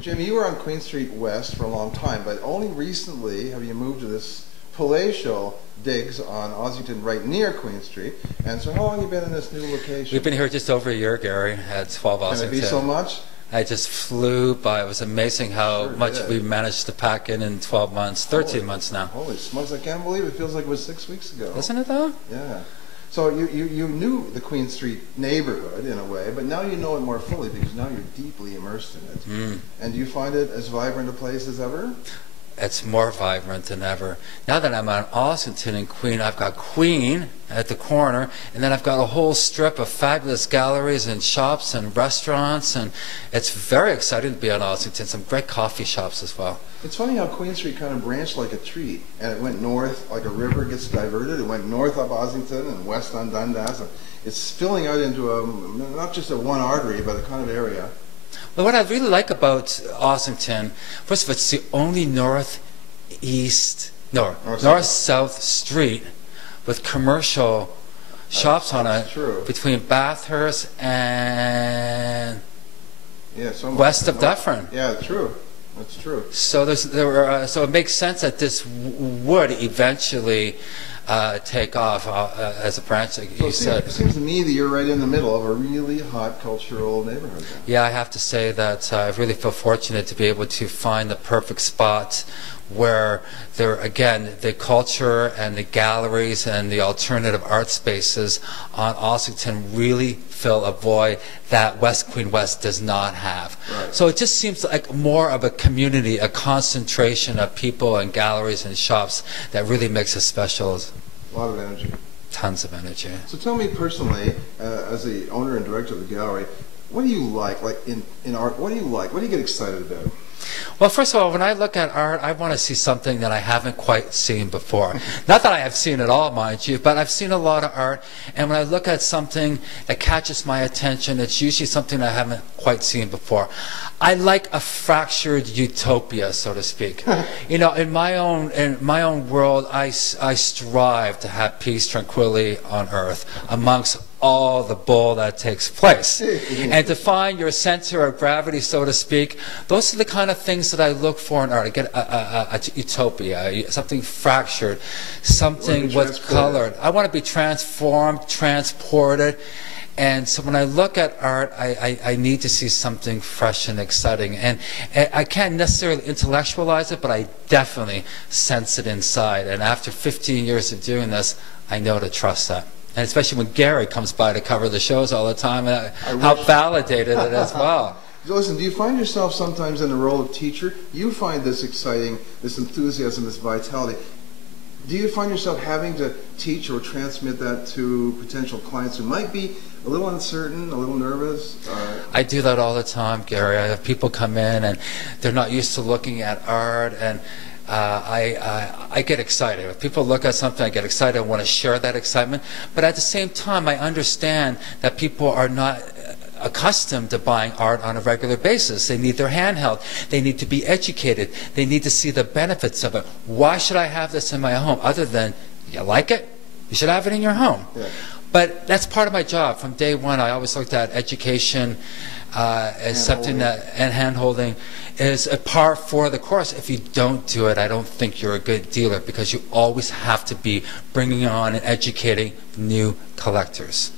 Jamie, you were on Queen Street West for a long time, but only recently have you moved to this palatial digs on Ossington right near Queen Street. And so how long have you been in this new location? We've been here just over a year, Gary, at 12 Ossington. Can it be so much? I just flew by. It was amazing how much we managed to pack in 12 months, 13 months now. Holy smokes, I can't believe it. Feels like it was 6 weeks ago. Isn't it though? Yeah. So you knew the Queen Street neighborhood in a way, but now you know it more fully because now you're deeply immersed in it. Mm. And do you find it as vibrant a place as ever? It's more vibrant than ever. Now that I'm on Ossington and Queen, I've got Queen at the corner, and then I've got a whole strip of fabulous galleries and shops and restaurants, and it's very exciting to be on Ossington. Some great coffee shops as well. It's funny how Queen Street kind of branched like a tree, and it went north like a river gets diverted. It went north up Ossington and west on Dundas. And it's spilling out into not just a one artery, but a kind of area. Well, what I really like about Ossington, first of all, it's the only north-south street with commercial shops on it between Bathurst and west of Dufferin. Yeah, true. That's true. So so it makes sense that this would eventually take off as a branch, like you said. It seems to me that you're right in the middle of a really hot cultural neighborhood. Yeah, I have to say that I really feel fortunate to be able to find the perfect spot where again, the culture and the galleries and the alternative art spaces on Ossington really fill a void that West Queen West does not have. Right. So it just seems like more of a community, a concentration of people and galleries and shops that really makes it special. A lot of energy. Tons of energy. So tell me personally, as the owner and director of the gallery, what do you like in art? What do you like? What do you get excited about? Well, first of all, when I look at art, I want to see something that I haven't quite seen before. Not that I have seen it all, mind you, but I've seen a lot of art, and when I look at something that catches my attention, it's usually something I haven't quite seen before. I like a fractured utopia, so to speak. You know, in my own world, I strive to have peace, tranquility on earth amongst all the bull that takes place. And to find your center of gravity, so to speak, those are the kind of things that I look for in art. I get a utopia, something fractured, something with color. I want to be transformed, transported. And so when I look at art, I need to see something fresh and exciting. And I can't necessarily intellectualize it, but I definitely sense it inside. And after 15 years of doing this, I know to trust that. And especially when Gary comes by to cover the shows all the time, how validated it as well. Listen, do you find yourself sometimes in the role of teacher? You find this exciting, this enthusiasm, this vitality. Do you find yourself having to teach or transmit that to potential clients who might be a little uncertain, a little nervous? I do that all the time, Gary. I have people come in and they're not used to looking at art, and I get excited. If people look at something, I get excited. I want to share that excitement. But at the same time, I understand that people are not accustomed to buying art on a regular basis. They need their hand held. They need to be educated. They need to see the benefits of it. Why should I have this in my home? Other than, you like it? You should have it in your home. Yeah. But that's part of my job. From day one, I always looked at education as something that, and hand-holding is a par for the course. If you don't do it, I don't think you're a good dealer, because you always have to be bringing on and educating new collectors.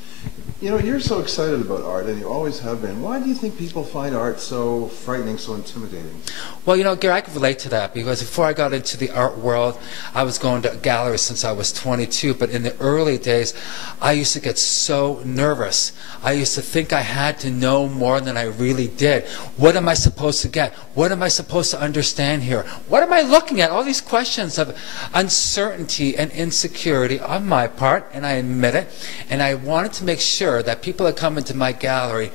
You know, you're so excited about art, and you always have been. Why do you think people find art so frightening, so intimidating? Well, you know, Gary, I can relate to that, because before I got into the art world, I was going to galleries since I was 22, but in the early days, I used to get so nervous. I used to think I had to know more than I really did. What am I supposed to get? What am I supposed to understand here? What am I looking at? All these questions of uncertainty and insecurity on my part, and I admit it, and I wanted to make sure that people that come into my gallery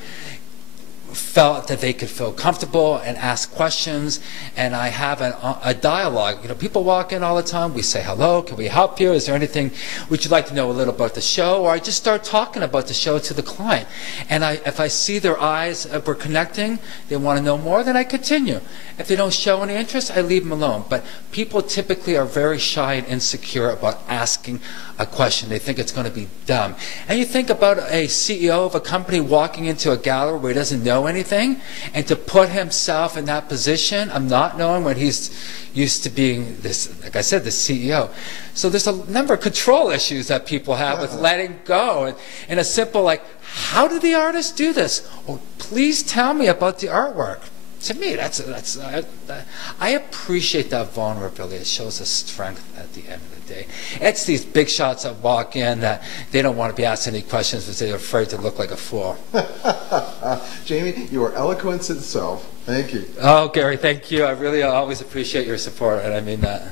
felt that they could feel comfortable and ask questions, and I have a dialogue. You know, people walk in all the time, we say hello, can we help you, is there anything, would you like to know a little about the show? Or I just start talking about the show to the client, and if I see their eyes, if we're connecting, they want to know more, then I continue. If they don't show any interest, I leave them alone. But people typically are very shy and insecure about asking a question. They think it's going to be dumb. And you think about a CEO of a company walking into a gallery where he doesn't know anything, and to put himself in that position of not knowing when he's used to being this, like I said, the CEO. So there's a number of control issues that people have with letting go. And a simple like, how did the artist do this? Oh, please tell me about the artwork. To me, I appreciate that vulnerability. It shows a strength at the end of the day. It's these big shots that walk in that they don't want to be asked any questions because they're afraid to look like a fool. Jamie, you are eloquence itself. Thank you. Oh, Gary, thank you. I really always appreciate your support, and I mean that.